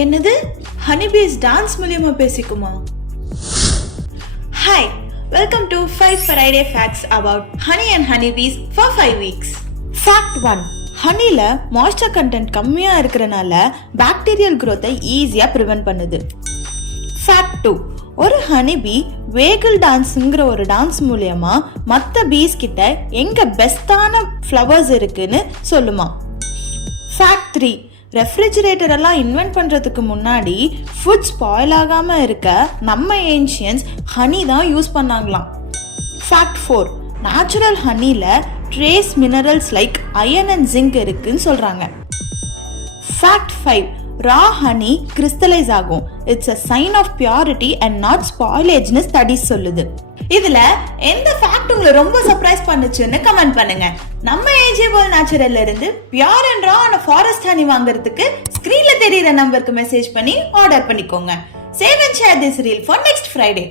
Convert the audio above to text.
என்னது, honeybees dance மூலியமா பேசிக்குமா? Hi, welcome to 5 Friday facts about honey and honeybees for 5 weeks. Fact 1. ஹனில moisture content கம்மியா இருக்கிறனால bacterial growth-ஐ ஈஸியா ப்ரிவென்ட் பண்ணுது. Fact 2. ஒரு ஹனிபி வேகல் டான்ஸுங்கிற ஒரு டான்ஸ் மூலியமா மற்ற பீஸ் கிட்ட எங்க பெஸ்டான ஃப்ளவர்ஸ் இருக்குன்னு சொல்லுமா. Fact 3. ரெஃப்ரிஜிரேட்டர் எல்லாம் இன்வென்ட் பண்றதுக்கு முன்னாடி ஃபுட் ஸ்பாயில் ஆகாம இருக்க நம்ம ஏன்ஷியன்ஸ் ஹனி தான் யூஸ் பண்ணாங்களாம். Fact 4. நேச்சுரல் ஹனில trace minerals like iron and zinc இருக்குன்னு சொல்றாங்க. Fact 5. ரா ஹனி கிறிஸ்டலைஸ் ஆகும். It's a sign of purity and not spoilageன்னு ஸ்டடிஸ் சொல்லுது. இதுல எந்த ஃபேக்ட் உங்களை ரொம்ப சர்ப்ரைஸ் பண்ணுச்சுன்னு கமெண்ட் பண்ணுங்க. நம்ம ஏஜே வேர்ல்ட் நேச்சுரல்ல இருந்து பியூர் அண்ட் ரா ஆன ஃபாரஸ்ட் ஹனி வாங்குறதுக்கு ஸ்கிரீன்ல தெரியுற நம்பருக்கு மெசேஜ் பண்ணி ஆர்டர் பண்ணிக்கோங்க. Save and share this reel for next Friday.